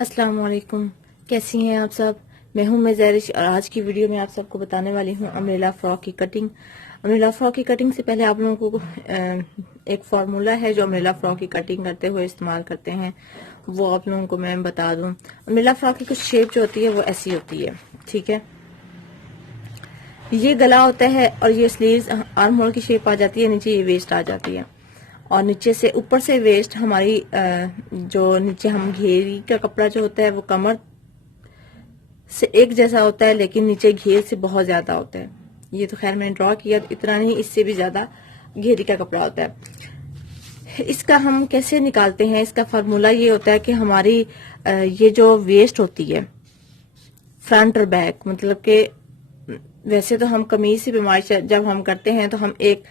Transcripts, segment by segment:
अस्सलाम वालेकुम। कैसी हैं आप सब। मैं हूं मेज़रिश और आज की वीडियो में आप सबको बताने वाली हूं अम्ब्रेला फ्रॉक की कटिंग। अम्ब्रेला फ्रॉक की कटिंग से पहले आप लोगों को एक फार्मूला है जो अम्ब्रेला फ्रॉक की कटिंग करते हुए इस्तेमाल करते हैं, वो आप लोगों को मैं बता दूं। अम्ब्रेला फ्रॉक की कुछ शेप जो होती है वो ऐसी होती है, ठीक है। ये गला होता है और ये स्लीव्स आर्म होल की शेप आ जाती है, नीचे ये वेस्ट आ जाती है और नीचे से ऊपर से वेस्ट हमारी जो नीचे हम घेरी का कपड़ा जो होता है वो कमर से एक जैसा होता है, लेकिन नीचे घेर से बहुत ज्यादा होता है। ये तो खैर मैंने ड्रॉ किया, इतना नहीं, इससे भी ज्यादा घेरी का कपड़ा होता है। इसका हम कैसे निकालते हैं, इसका फार्मूला ये होता है कि हमारी ये जो वेस्ट होती है फ्रंट और बैक, मतलब कि वैसे तो हम कमीज से पैमाइश जब हम करते हैं तो हम एक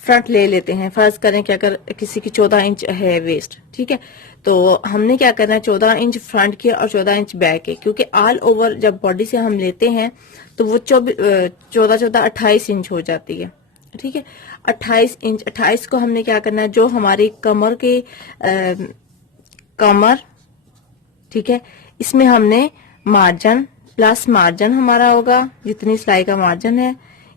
फ्रंट ले लेते हैं। फर्ज करें कि अगर किसी की 14 इंच है वेस्ट, ठीक है, तो हमने क्या करना है 14 इंच फ्रंट के और 14 इंच बैक के, क्योंकि ऑल ओवर जब बॉडी से हम लेते हैं तो वो 14 28 इंच हो जाती है, ठीक है। 28 इंच, 28 को हमने क्या करना है, जो हमारी कमर के कमर, ठीक है, इसमें हमने मार्जिन प्लस मार्जिन हमारा होगा, जितनी सिलाई का मार्जिन है,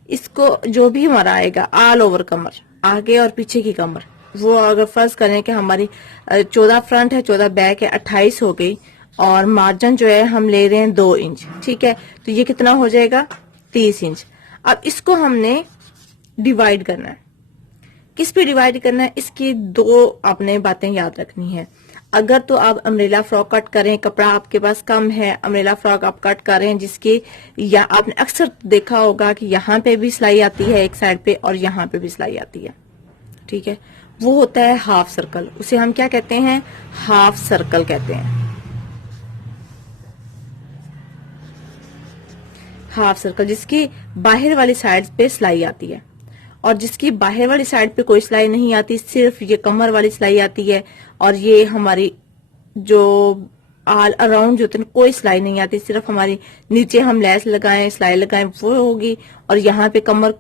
इसको जो भी हमारा आएगा ऑल ओवर कमर, आगे और पीछे की कमर, वो अगर फर्ज करें कि हमारी 14 फ्रंट है 14 बैक है, 28 हो गई और मार्जिन जो है हम ले रहे हैं 2 इंच, ठीक है, तो ये कितना हो जाएगा 30 इंच। अब इसको हमने डिवाइड करना है। किस पे डिवाइड करना है, इसकी दो आपने बातें याद रखनी है। अगर तो आप अम्ब्रेला फ्रॉक कट करें, कपड़ा आपके पास कम है, अम्ब्रेला फ्रॉक आप कट करें जिसकी, या आपने अक्सर देखा होगा कि यहाँ पे भी सिलाई आती है एक साइड पे और यहाँ पे भी सिलाई आती है, ठीक है, वो होता है हाफ सर्कल। उसे हम क्या कहते हैं, हाफ सर्कल कहते हैं। हाफ सर्कल जिसकी बाहर वाली साइड पे सिलाई आती है और जिसकी बाहर वाली साइड पे कोई सिलाई नहीं आती, सिर्फ ये कमर वाली सिलाई आती है और ये हमारी जो ऑल अराउंड जो होते हैं कोई सिलाई नहीं आती, सिर्फ हमारी नीचे हम लेस लगाएं सिलाई लगाएं वो होगी, और यहाँ पे कमर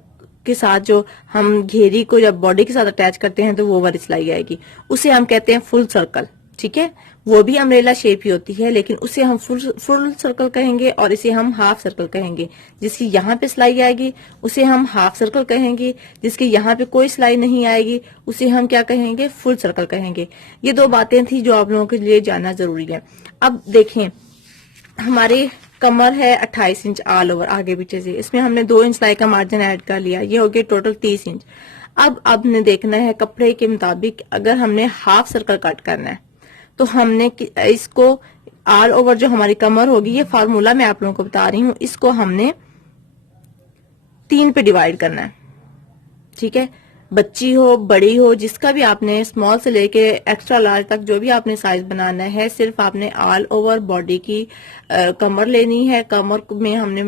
के साथ जो हम घेरी को जब बॉडी के साथ अटैच करते हैं तो वो वाली सिलाई आएगी, उसे हम कहते हैं फुल सर्कल, ठीक है। वो भी अम्ब्रेला शेप ही होती है, लेकिन उसे हम फुल सर्कल कहेंगे और इसे हम हाफ सर्कल कहेंगे। जिसकी यहाँ पे सिलाई आएगी उसे हम हाफ सर्कल कहेंगे, जिसकी यहाँ पे कोई सिलाई नहीं आएगी उसे हम क्या कहेंगे, फुल सर्कल कहेंगे। ये दो बातें थी जो आप लोगों के लिए जानना जरूरी है। अब देखें, हमारी कमर है 28 इंच ऑल ओवर आगे पीछे से, इसमें हमने 2 इंच सिलाई का मार्जिन ऐड कर लिया, ये हो गया टोटल 30 इंच। अब आपने देखना है कपड़े के मुताबिक, अगर हमने हाफ सर्कल कट करना है तो हमने इसको ऑल ओवर जो हमारी कमर होगी, ये फार्मूला मैं आप लोगों को बता रही हूँ, इसको हमने 3 पे डिवाइड करना है, ठीक है। बच्ची हो बड़ी हो, जिसका भी आपने स्मॉल से लेके एक्स्ट्रा लार्ज तक जो भी आपने साइज बनाना है, सिर्फ आपने ऑल ओवर बॉडी की कमर लेनी है, कमर में हमने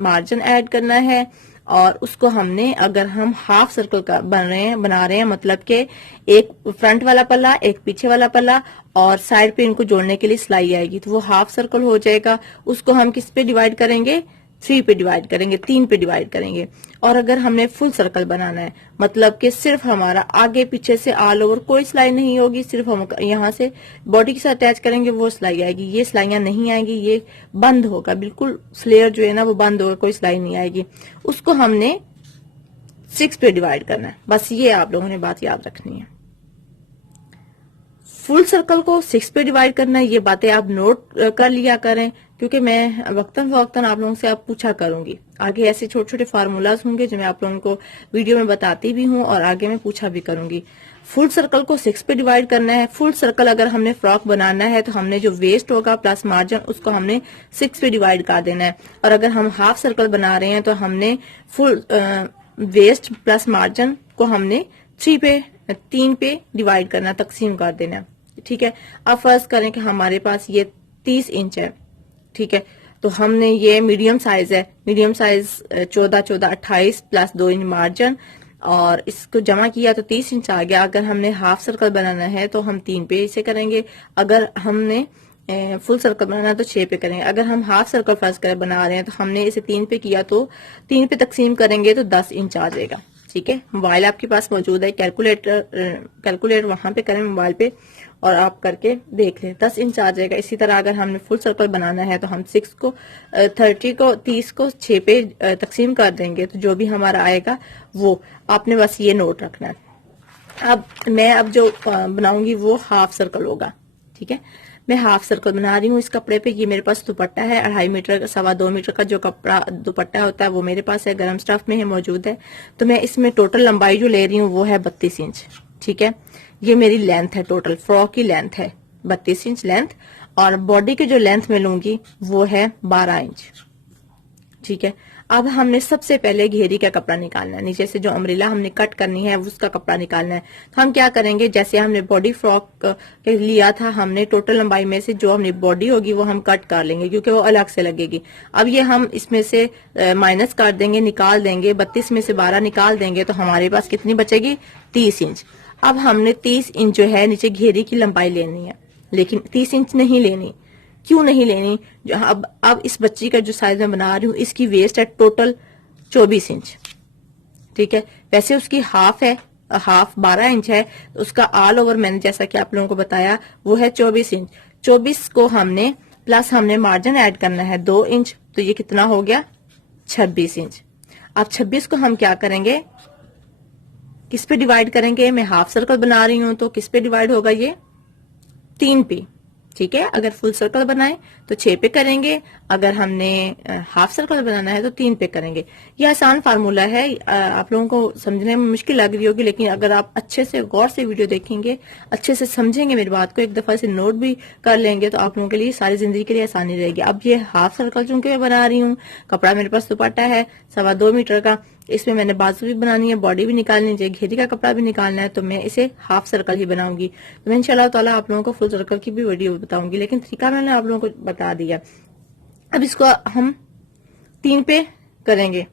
मार्जिन ऐड करना है और उसको हमने, अगर हम हाफ सर्कल का बना रहे हैं मतलब कि एक फ्रंट वाला पल्ला एक पीछे वाला पल्ला और साइड पे इनको जोड़ने के लिए सिलाई आएगी, तो वो हाफ सर्कल हो जाएगा। उसको हम किस पे डिवाइड करेंगे, 3 पे डिवाइड करेंगे, 3 पे डिवाइड करेंगे। और अगर हमने फुल सर्कल बनाना है, मतलब कि सिर्फ हमारा आगे पीछे से ऑल ओवर कोई सिलाई नहीं होगी, सिर्फ हम यहाँ से बॉडी के साथ अटैच करेंगे वो सिलाई आएगी, ये सिलाइयां नहीं आएगी, ये बंद होगा बिल्कुल, फ्लेयर जो है ना वो बंद होगा, कोई सिलाई नहीं आएगी। उसको हमने 6 पे डिवाइड करना है, बस ये आप लोगों ने बात याद रखनी है। फुल सर्कल को 6 पे डिवाइड करना है, ये बातें आप नोट कर लिया करें, क्योंकि मैं वक्तन फवक्तन आप लोगों से आप पूछा करूंगी। आगे ऐसे छोटे छोटे फार्मूलाज होंगे जो मैं आप लोगों को वीडियो में बताती भी हूँ और आगे मैं पूछा भी करूंगी। फुल सर्कल को 6 पे डिवाइड करना है। फुल सर्कल अगर हमने फ्रॉक बनाना है तो हमने जो वेस्ट होगा प्लस मार्जिन उसको हमने 6 पे डिवाइड कर देना है, और अगर हम हाफ सर्कल बना रहे हैं तो हमने फुल वेस्ट प्लस मार्जिन को हमने 3 पे डिवाइड करना, तकसीम कर देना, ठीक है। अब फर्ज करें कि हमारे पास ये 30 इंच है, ठीक है, तो हमने ये मीडियम साइज है, medium size 14 plus 2 inch margin और इसको जमा किया तो 30 इंच आ गया। अगर हमने हाफ सर्कल बनाना है तो हम 3 पे इसे करेंगे, अगर हमने फुल सर्कल बनाना है तो 6 पे करेंगे। अगर हम हाफ सर्कल फर्ज कर बना रहे हैं तो हमने इसे 3 पे किया तो 3 पे तकसीम करेंगे तो 10 इंच आ जाएगा, ठीक है। मोबाइल आपके पास मौजूद है, कैलकुलेटर वहां पे करें मोबाइल पे और आप करके देख लें 10 इंच आ जाएगा। इसी तरह अगर हमने फुल सर्कल बनाना है तो हम 30 को 6 पे तकसीम कर देंगे, तो जो भी हमारा आएगा वो आपने बस ये नोट रखना है। अब मैं जो बनाऊंगी वो हाफ सर्कल होगा। ठीक है, मैं हाफ सर्कल बना रही हूँ इस कपड़े पे। ये मेरे पास दुपट्टा है 2.5 मीटर का, 2.25 मीटर का जो कपड़ा दुपट्टा होता है वो मेरे पास है, गरम स्टफ में है मौजूद है। तो मैं इसमें टोटल लंबाई जो ले रही हूँ वो है 32 इंच। ठीक है, ये मेरी लेंथ है, टोटल फ्रॉक की लेंथ है 32 इंच लेंथ, और बॉडी की जो लेंथ में लूंगी वो है 12 इंच। ठीक है, अब हमने सबसे पहले घेरी का कपड़ा निकालना है, नीचे से जो अम्ब्रेला हमने कट करनी है उसका कपड़ा निकालना है। तो हम क्या करेंगे, जैसे हमने बॉडी फ्रॉक के लिया था, हमने टोटल लंबाई में से जो हमने बॉडी होगी वो हम कट कर लेंगे क्योंकि वो अलग से लगेगी। अब ये हम इसमें से माइनस कर देंगे, निकाल देंगे, 32 में से 12 निकाल देंगे तो हमारे पास कितनी बचेगी, 30 इंच। अब हमने 30 इंच जो है नीचे घेरी की लंबाई लेनी है, लेकिन 30 इंच नहीं लेनी। क्यों नहीं लेनी, जो अब इस बच्ची का जो साइज मैं बना रही हूँ इसकी वेस्ट है टोटल 24 इंच। ठीक है, वैसे उसकी हाफ है, हाफ 12 इंच है, तो उसका ऑल ओवर मैंने जैसा कि आप लोगों को बताया वो है 24 इंच। 24 को हमने प्लस हमने मार्जिन ऐड करना है 2 इंच, तो ये कितना हो गया 26 इंच। अब 26 को हम क्या करेंगे, किस पे डिवाइड करेंगे, मैं हाफ सर्कल बना रही हूं तो किस पे डिवाइड होगा, ये 3 पे। ठीक है, अगर फुल सर्कल बनाए तो 6 पे करेंगे, अगर हमने हाफ सर्कल बनाना है तो 3 पे करेंगे। ये आसान फार्मूला है, आप लोगों को समझने में मुश्किल लग रही होगी, लेकिन अगर आप अच्छे से गौर से वीडियो देखेंगे, अच्छे से समझेंगे मेरी बात को, एक दफा से नोट भी कर लेंगे तो आप लोगों के लिए सारी जिंदगी के लिए आसानी रहेगी। अब ये हाफ सर्कल चूंकि मैं बना रही हूँ, कपड़ा मेरे पास दुपट्टा है 2.25 मीटर का, इसमें मैंने बाजू भी बनानी है, बॉडी भी निकालनी चाहिए, घेरी का कपड़ा भी निकालना है, तो मैं इसे हाफ सर्कल ही बनाऊंगी। तो मैं इंशाल्लाह ताला आप लोगों को फुल सर्कल की भी वीडियो बताऊंगी, लेकिन तरीका मैंने आप लोगों को बता दिया। अब इसको हम 3 पे करेंगे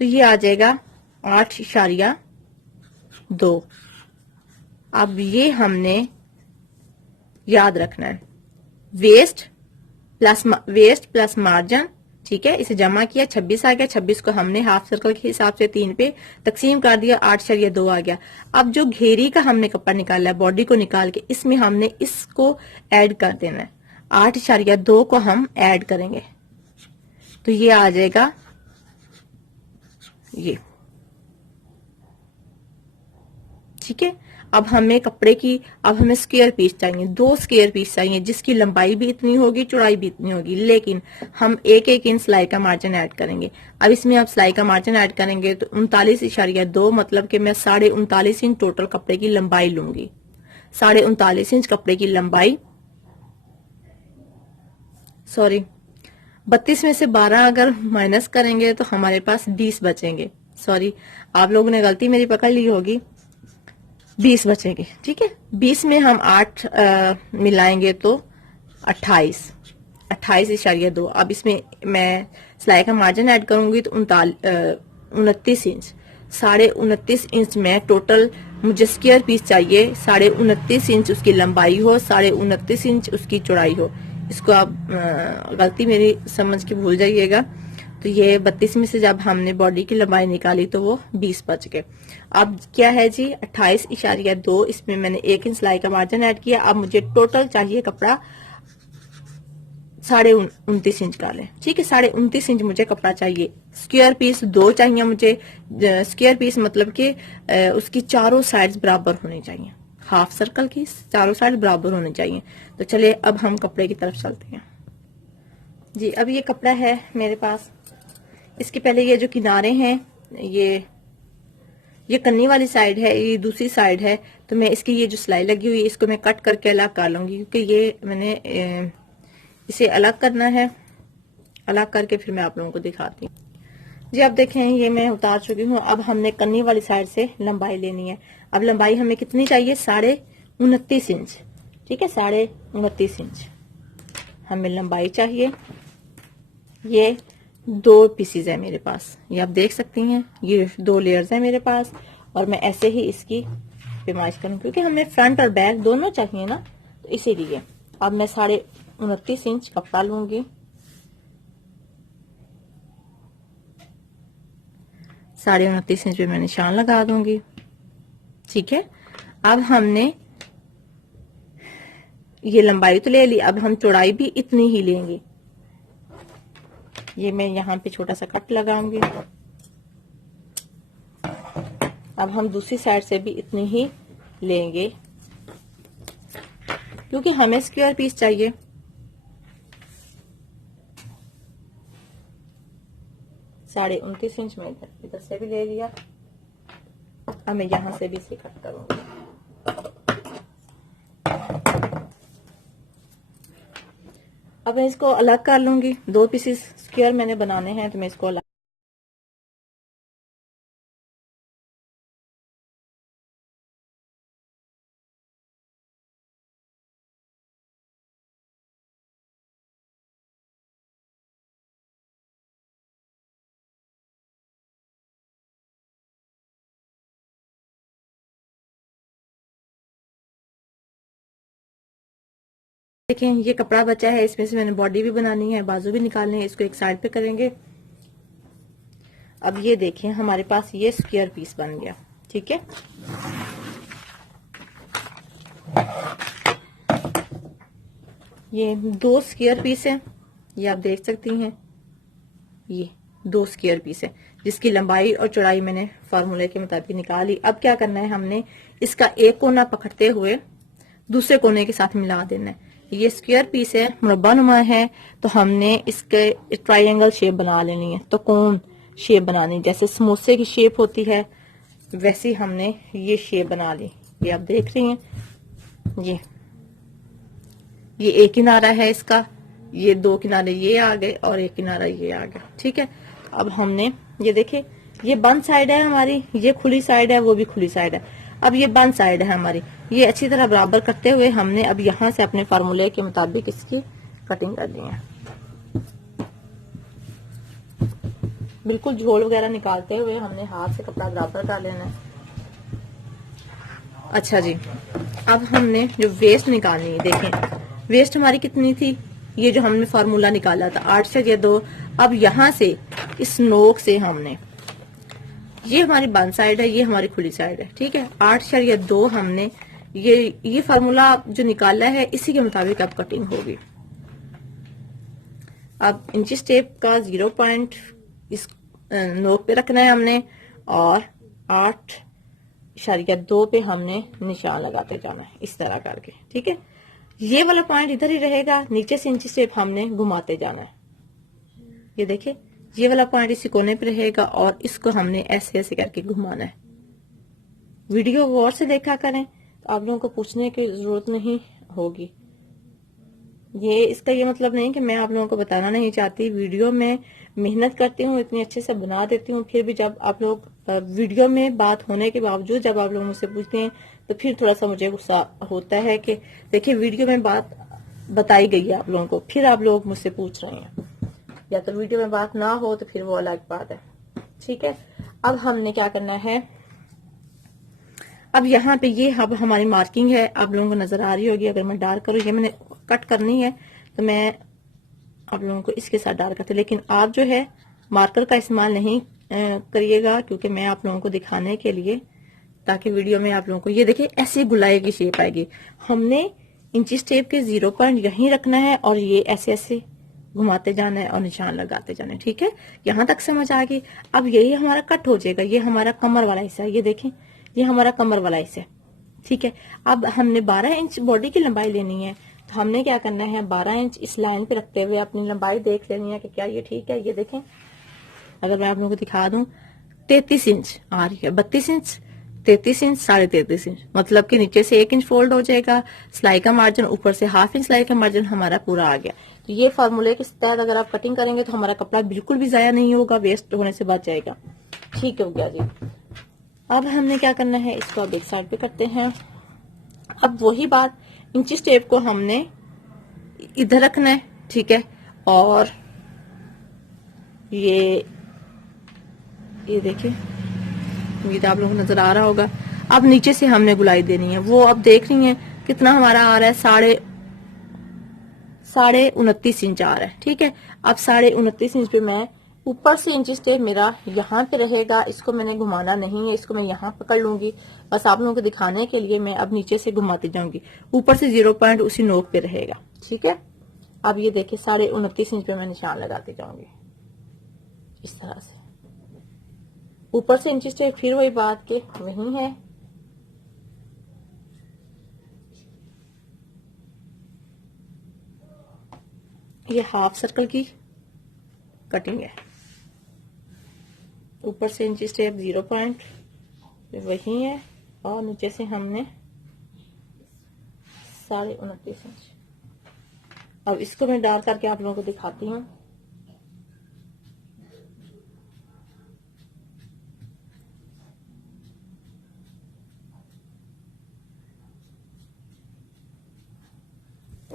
तो ये आ जाएगा 8.2। अब ये हमने याद रखना है, वेस्ट प्लस मार्जिन। ठीक है, इसे जमा किया 26 आ गया, 26 को हमने हाफ सर्कल के हिसाब से 3 पे तकसीम कर दिया, 8.2 आ गया। अब जो घेरी का हमने कपड़ा निकाला है, बॉडी को निकाल के इसमें हमने इसको ऐड कर देना है, 8.2 को हम ऐड करेंगे तो ये आ जाएगा ये। ठीक है, अब हमें स्क्वायर पीस चाहिए, 2 स्क्वायर पीस चाहिए जिसकी लंबाई भी इतनी होगी, चौड़ाई भी इतनी होगी, लेकिन हम 1-1 इंच सिलाई का मार्जिन ऐड करेंगे। अब इसमें आप सिलाई का मार्जिन ऐड करेंगे तो 39.2, मतलब कि मैं 39.5 इंच टोटल कपड़े की लंबाई लूंगी। 39.5 इंच कपड़े की लंबाई, 32 में से 12 अगर माइनस करेंगे तो हमारे पास 20 बचेंगे। आप लोगों ने गलती मेरी पकड़ ली होगी, 20 बचेंगे। ठीक है, 20 में हम 8 मिलाएंगे तो 28.2। अब इसमें मैं सिलाई का मार्जिन ऐड करूंगी तो 29 इंच, 29.5 इंच में टोटल मुझे स्क्वायर पीस चाहिए, 29.5 इंच उसकी लंबाई हो, 29.5 इंच उसकी चौड़ाई हो। इसको आप गलती मेरी समझ के भूल जाइएगा। तो ये 32 में से जब हमने बॉडी की लंबाई निकाली तो वो 20 बच गए। अब क्या है जी, 28.2, इसमें मैंने 1 इंच सिलाई का मार्जिन ऐड किया। अब मुझे टोटल चाहिए कपड़ा 29.5 इंच का लें। ठीक है, 29.5 इंच मुझे कपड़ा चाहिए। स्क्वायर पीस 2 चाहिए मुझे, स्क्वायर पीस मतलब कि उसकी चारों साइड्स बराबर होनी चाहिए, हाफ सर्कल की चारों साइड बराबर होने चाहिए। तो चलिए अब हम कपड़े की तरफ चलते हैं जी। अब ये कपड़ा है मेरे पास, इसके पहले ये जो किनारे हैं, ये कन्नी वाली साइड है, ये दूसरी साइड है, तो मैं इसकी ये जो सिलाई लगी हुई है इसको मैं कट करके अलग कर लूंगी, क्योंकि ये मैंने इसे अलग करना है। अलग करके फिर मैं आप लोगों को दिखाती हूँ जी। अब देखें ये मैं उतार चुकी हूँ। अब हमने कन्नी वाली साइड से लंबाई लेनी है। अब लंबाई हमें कितनी चाहिए, 29.5 इंच। ठीक है, 29.5 इंच हमें लंबाई चाहिए। ये 2 पीसीज है मेरे पास, ये आप देख सकती हैं, ये 2 लेयर्स है मेरे पास, और मैं ऐसे ही इसकी पैमाइश करूँ क्योंकि हमें फ्रंट और बैक दोनों चाहिए ना, तो इसीलिए। अब मैं 29.5 इंच कपड़ा लूंगी, 29.5 इंच पे मैं निशान लगा दूंगी। ठीक है, अब हमने ये लंबाई तो ले ली, अब हम चौड़ाई भी इतनी ही लेंगे। ये मैं यहाँ पे छोटा सा कट लगाऊंगी। अब हम दूसरी साइड से भी इतनी ही लेंगे क्योंकि हमें स्क्वायर पीस चाहिए। साढ़े 29 इंच में इधर से भी ले लिया। अब मैं यहां से भी इसे कट करूंगी। अब मैं इसको अलग कर लूंगी। 2 पीसेस स्क्वायर मैंने बनाने हैं तो मैं इसको अलग। देखें ये कपड़ा बचा है, इसमें से मैंने बॉडी भी बनानी है, बाजू भी निकालने हैं। इसको एक साइड पे करेंगे। अब ये देखें हमारे पास ये स्क्वायर पीस बन गया। ठीक है, ये 2 स्क्वायर पीस है, ये आप देख सकती हैं। ये 2 स्क्वायर पीस है जिसकी लंबाई और चौड़ाई मैंने फार्मूले के मुताबिक निकाली। अब क्या करना है, हमने इसका एक कोना पकड़ते हुए दूसरे कोने के साथ मिला देना है। ये स्क्वायर पीस है, मुरब्बा नुमा है, तो हमने इसके ट्रायंगल शेप बना लेनी है। तो कौन शेप बनानी, जैसे समोसे की शेप होती है वैसी हमने ये शेप बना ली। ये आप देख रही हैं, ये एक किनारा है इसका, ये 2 किनारे ये आ गए और एक किनारा ये आ गया। ठीक है, अब हमने ये देखे, ये बंद साइड है हमारी, ये खुली साइड है, वो भी खुली साइड है। अब ये बंद साइड है हमारी, ये अच्छी तरह बराबर करते हुए हमने अब यहां से अपने फार्मूले के मुताबिक इसकी कटिंग करनी है। बिल्कुल झोल वगैरह निकालते हुए हमने हाथ से कपड़ा बराबर कर लेना है। अच्छा जी, अब हमने जो वेस्ट निकालनी है, देखें वेस्ट हमारी कितनी थी, ये जो हमने फार्मूला निकाला था 8/2। अब यहां से इस नोक से हमने, ये हमारी बंद साइड है, ये हमारी खुली साइड है। ठीक है, 8/2 हमने ये फार्मूला जो निकाला है इसी के मुताबिक अब कटिंग होगी। अब इंची टेप का 0 पॉइंट इस नोक पे रखना है हमने और 8/2 पे हमने निशान लगाते जाना है इस तरह करके। ठीक है, ये वाला पॉइंट इधर ही रहेगा, नीचे से इंची टेप हमने घुमाते जाना है। ये देखिए, ये वाला पॉइंट इसी कोने पे रहेगा और इसको हमने ऐसे ऐसे करके घुमाना है। वीडियो गौर से देखा करें तो आप लोगों को पूछने की जरूरत नहीं होगी। ये इसका ये मतलब नहीं कि मैं आप लोगों को बताना नहीं चाहती। वीडियो में मेहनत करती हूँ, इतनी अच्छे से बना देती हूँ, फिर भी जब आप लोग वीडियो में बात होने के बावजूद जब आप लोग मुझसे पूछते हैं तो फिर थोड़ा सा मुझे गुस्सा होता है कि देखिए वीडियो में बात बताई गई है आप लोगों को, फिर आप लोग मुझसे पूछ रहे हैं। या तो वीडियो में बात ना हो तो फिर वो अलग बात है। ठीक है, अब हमने क्या करना है, अब यहाँ पे ये अब हमारी मार्किंग है, आप लोगों को नजर आ रही होगी। अगर मैं डार्क करूँ, ये मैंने कट करनी है तो मैं आप लोगों को इसके साथ डार्क करती हूँ, लेकिन आप जो है मार्कर का इस्तेमाल नहीं करिएगा क्योंकि मैं आप लोगों को दिखाने के लिए, ताकि वीडियो में आप लोगों को ये देखिए ऐसी गुलाई की शेप आएगी। हमने इंची टेप के 0 पॉइंट यहीं रखना है और ये ऐसे ऐसे घुमाते जाना है और निशान लगाते जाना है। ठीक है, यहाँ तक समझ आ गई। अब यही हमारा कट हो जाएगा, ये हमारा कमर वाला हिस्सा है, ये देखें ये हमारा कमर वाला हिस्सा है। ठीक है, अब हमने 12 इंच बॉडी की लंबाई लेनी है, तो हमने क्या करना है, 12 इंच इस लाइन पे रखते हुए अपनी लंबाई देख लेनी है कि क्या ये ठीक है। ये देखें, अगर मैं आप लोगों को दिखा दूं 33 इंच आ रही है, 32 इंच, 33 इंच, 33.5 इंच, मतलब कि नीचे से 1 इंच फोल्ड हो जाएगा सिलाई का मार्जिन, ऊपर से 1/2 इंच सिलाई का मार्जिन हमारा पूरा आ गया। तो ये फार्मूले के तहत अगर आप कटिंग करेंगे तो हमारा कपड़ा बिल्कुल भी जाया नहीं होगा, वेस्ट होने से बच जाएगा। ठीक हो गया जी। अब हमने क्या करना है, इसको अब एक साइड पे करते हैं। अब वही बात, इंची टेप को हमने इधर रखना है। ठीक है, और ये देखिए, ये तो आप लोगों को नजर आ रहा होगा। अब नीचे से हमने गुलाई देनी है, वो अब देख रही हैं कितना हमारा आ रहा है, 29.5 इंच आ रहा है। ठीक है, अब 29.5 इंच पे मैं ऊपर से इंची टेप मेरा यहाँ पे रहेगा, इसको मैंने घुमाना नहीं है, इसको मैं यहाँ पकड़ लूंगी। बस आप लोगों को दिखाने के लिए मैं अब नीचे से घुमाती जाऊंगी। ऊपर से 0 पॉइंट उसी नोक पे रहेगा, ठीक है। अब ये देखिए 29.5 इंच पे मैं निशान लगाती जाऊंगी इस तरह से। ऊपर से इंची टेप फिर वही बात के वही है। ये हाफ सर्कल की कटिंग है। ऊपर से इंची टेप 0 पॉइंट वही है और नीचे से हमने 29.5 इंच। अब इसको मैं डाल करके आप लोगों को दिखाती हूँ।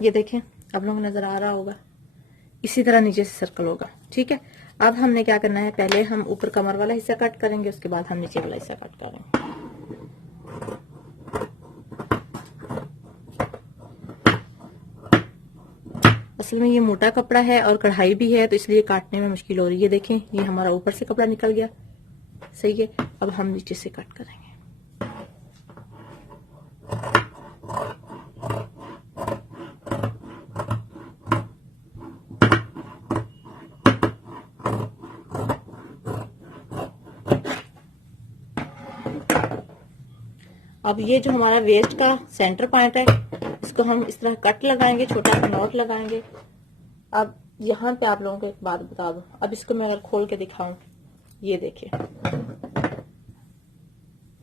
ये देखें, आप लोगों को नजर आ रहा होगा, इसी तरह नीचे से सर्कल होगा, ठीक है। अब हमने क्या करना है, पहले हम ऊपर कमर वाला हिस्सा कट करेंगे, उसके बाद हम नीचे वाला हिस्सा कट करेंगे। असल में ये मोटा कपड़ा है और कढ़ाई भी है, तो इसलिए काटने में मुश्किल हो रही है। देखें, ये हमारा ऊपर से कपड़ा निकल गया, सही है। अब हम नीचे से कट करेंगे। अब ये जो हमारा वेस्ट का सेंटर पॉइंट है, इसको हम इस तरह कट लगाएंगे, छोटा सा नॉट लगाएंगे। अब यहाँ पे आप लोगों को एक बात बता दूं, अब इसको मैं अगर खोल के दिखाऊं, ये देखिए,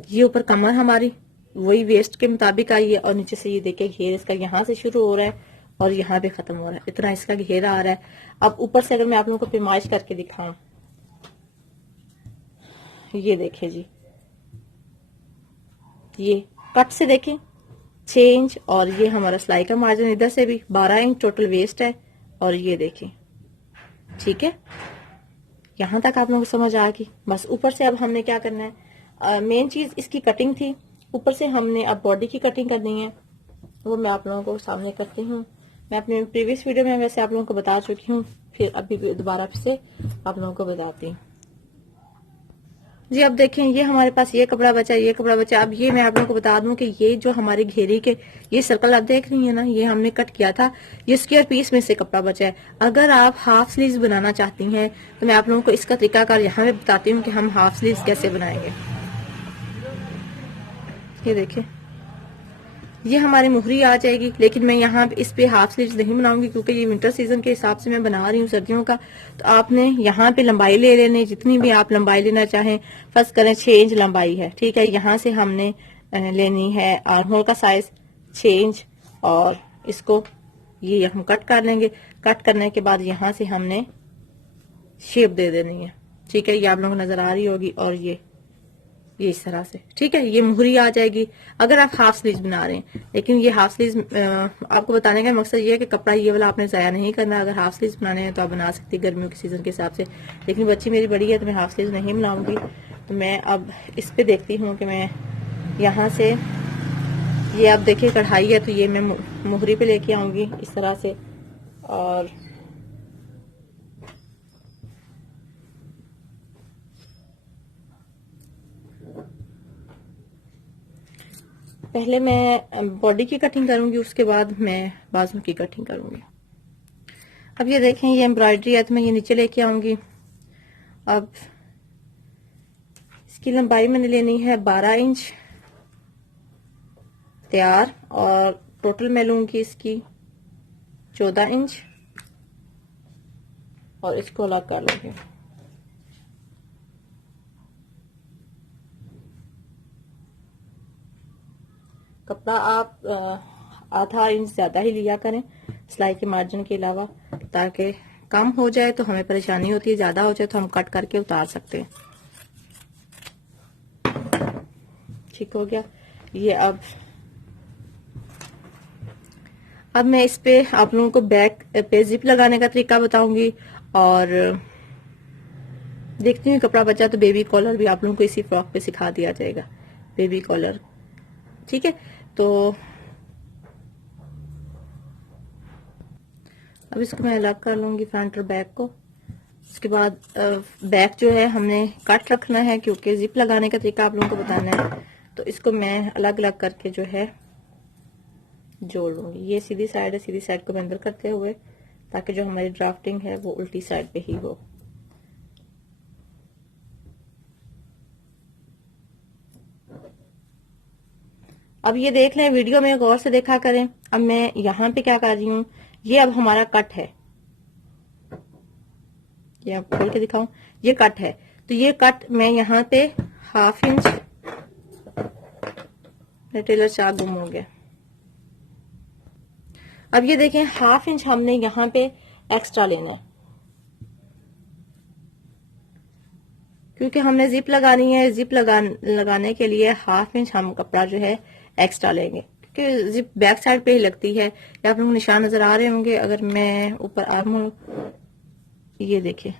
ये ऊपर कमर हमारी वही वेस्ट के मुताबिक आई है और नीचे से ये देखिए घेर इसका यहाँ से शुरू हो रहा है और यहाँ पे खत्म हो रहा है, इतना इसका घेरा आ रहा है। अब ऊपर से अगर मैं आप लोगों को पैमाइश करके दिखाऊं, ये देखिए जी, ये कट से देखें 6 इंच और ये हमारा सिलाई का मार्जिन इधर से भी 12 इंच टोटल वेस्ट है। और ये देखें, ठीक है, यहां तक आप लोगों को समझ आ गई। बस ऊपर से अब हमने क्या करना है, मेन चीज इसकी कटिंग थी। ऊपर से हमने अब बॉडी की कटिंग करनी है, वो मैं आप लोगों को सामने करती हूँ। मैं अपने प्रीवियस वीडियो में वैसे आप लोगों को बता चुकी हूँ, फिर अभी दोबारा से आप लोगों को बताती हूँ जी। अब देखें, ये हमारे पास ये कपड़ा बचा, ये कपड़ा बचा। अब ये मैं आप लोगों को बता दूं कि ये जो हमारे घेरे के ये सर्कल आप देख रही है ना, ये हमने कट किया था, ये स्क्वायर पीस में से कपड़ा बचा है। अगर आप हाफ स्लीव्स बनाना चाहती हैं तो मैं आप लोगों को इसका तरीकाकार यहाँ पे बताती हूँ कि हम हाफ स्लीव्स कैसे बनाएंगे। ये देखिए, ये हमारी मुहरी आ जाएगी, लेकिन मैं यहाँ इस पे हाफ स्लीव्स नहीं बनाऊंगी क्योंकि ये विंटर सीजन के हिसाब से मैं बना रही हूँ, सर्दियों का। तो आपने यहाँ पे लंबाई ले लेनी, जितनी भी आप लंबाई लेना चाहें। फर्स्ट करें 6 इंच लंबाई है, ठीक है। यहाँ से हमने लेनी है आर्म होल का साइज 6 इंच और इसको ये हम कट कर लेंगे। कट करने के बाद यहाँ से हमने शेप दे देनी है, ठीक है। ये आप लोगों को नजर आ रही होगी और ये इस तरह से, ठीक है। ये मुहरी आ जाएगी अगर आप हाफ स्लीव्स बना रहे हैं। लेकिन ये हाफ स्लीव्स आपको बताने का मकसद ये है कि कपड़ा ये वाला आपने ज़ाया नहीं करना। अगर हाफ स्लीव्स बनाने हैं तो आप बना सकती है गर्मियों के सीजन के हिसाब से, लेकिन बच्ची मेरी बड़ी है तो मैं हाफ स्लीव्स नहीं बनाऊंगी। तो मैं अब इस पे देखती हूँ कि मैं यहाँ से, ये आप देखिए कढ़ाई है तो ये मैं मुहरी पे लेके आऊंगी इस तरह से। और पहले मैं बॉडी की कटिंग करूंगी, उसके बाद मैं बाजू की कटिंग करूंगी। अब ये देखें, ये एम्ब्रॉयडरी है तो मैं ये नीचे लेके आऊंगी। अब इसकी लंबाई मैंने लेनी है 12 इंच तैयार और टोटल मैं लूंगी इसकी 14 इंच और इसको अलग कर लूंगी। कपड़ा आप आधा इंच ज्यादा ही लिया करें सिलाई के मार्जिन के अलावा, ताकि कम हो जाए तो हमें परेशानी होती है, ज्यादा हो जाए तो हम कट करके उतार सकते हैं। ठीक हो गया ये। अब मैं इस पे आप लोगों को बैक पे जिप लगाने का तरीका बताऊंगी और देखती हूँ कपड़ा बचा तो बेबी कॉलर भी आप लोगों को इसी फ्रॉक पे सिखा दिया जाएगा, बेबी कॉलर, ठीक है। तो अब इसको मैं अलग कर लूंगी फ्रंट और बैक को। उसके बाद बैक जो है हमने कट रखना है, क्योंकि जिप लगाने का तरीका आप लोगों को बताना है। तो इसको मैं अलग अलग करके जो है जोड़ लूंगी। ये सीधी साइड है, सीधी साइड को मैं अंदर करते हुए, ताकि जो हमारी ड्राफ्टिंग है वो उल्टी साइड पे ही हो। अब ये देख लें, वीडियो में गौर से देखा करें। अब मैं यहाँ पे क्या कर रही हूँ, ये अब हमारा कट है, ये आप खोल के दिखाऊं, ये कट है। तो ये कट मैं यहाँ पे 1/2 इंच, टेलर चाक गुम हो गया। अब ये देखें 1/2 इंच हमने यहाँ पे एक्स्ट्रा लेना है, क्योंकि हमने जिप लगानी है। जिप लगाने के लिए 1/2 इंच हम कपड़ा जो है एक्स्ट्रा लेंगे, क्योंकि जिप बैक साइड पे ही लगती है। ये आप लोगों को निशान नजर आ रहे होंगे। अगर मैं ऊपर आर्म, ये देखिए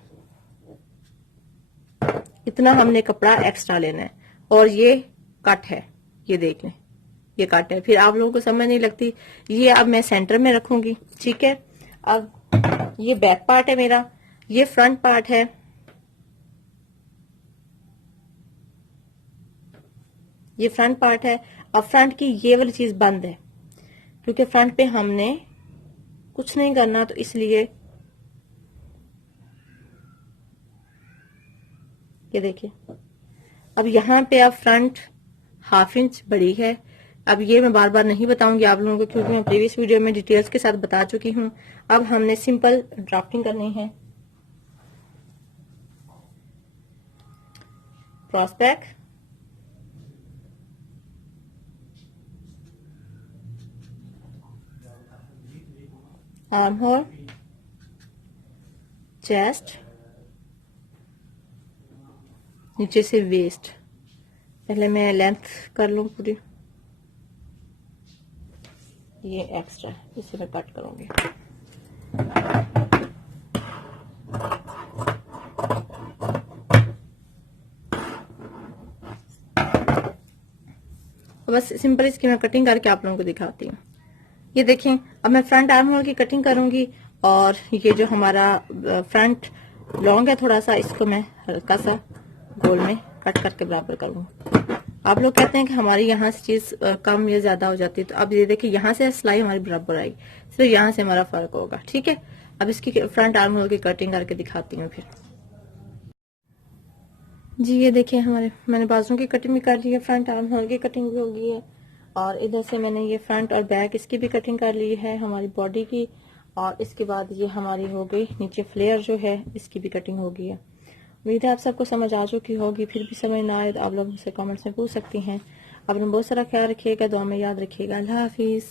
इतना हमने कपड़ा एक्स्ट्रा लेना है, और ये कट है, ये देख लें ये कट है। फिर आप लोगों को समझ नहीं लगती। ये अब मैं सेंटर में रखूंगी, ठीक है। अब ये बैक पार्ट है मेरा, ये फ्रंट पार्ट है। ये फ्रंट पार्ट है। अब फ्रंट की ये वाली चीज बंद है, क्योंकि फ्रंट पे हमने कुछ नहीं करना, तो इसलिए ये देखिए। अब यहाँ पे अब फ्रंट 1/2 इंच बड़ी है। अब ये मैं बार बार नहीं बताऊंगी आप लोगों को, क्योंकि मैं प्रीवियस वीडियो में डिटेल्स के साथ बता चुकी हूँ। अब हमने सिंपल ड्राफ्टिंग करनी है। Cross back, arm hole, chest, नीचे से वेस्ट। पहले मैं लेंथ कर लूं पूरी, ये एक्स्ट्रा, इसे मैं कट करूंगी। तो बस सिंपल इसकी मैं कटिंग करके आप लोगों को दिखाती हूँ। ये देखें, अब मैं फ्रंट आर्म होल की कटिंग करूंगी, और ये जो हमारा फ्रंट लॉन्ग है थोड़ा सा, इसको मैं हल्का सा गोल में कट करके बराबर करूंगी। आप लोग कहते हैं कि हमारी यहाँ से चीज कम या ज्यादा हो जाती है, तो अब ये देखिए यहाँ से सिलाई हमारी बराबर आएगी, सिर्फ यहाँ से हमारा फर्क होगा, ठीक है। अब इसकी फ्रंट आर्म होल की कटिंग करके दिखाती हूँ फिर। जी ये देखिए, मैंने बाजुओं की कटिंग भी कर ली है, फ्रंट आर्म होल की कटिंग भी हो गई है, और इधर से मैंने ये फ्रंट और बैक इसकी भी कटिंग कर ली है हमारी बॉडी की। और इसके बाद ये हमारी हो गई नीचे फ्लेयर जो है, इसकी भी कटिंग हो गई है। उम्मीद है आप सबको समझ आ चुकी होगी। फिर भी समझ ना आए तो आप लोग मुझसे कमेंट्स में पूछ सकती हैं। अपना बहुत सारा ख्याल रखिएगा, दुआ में याद रखिएगा। अल्लाह हाफिज।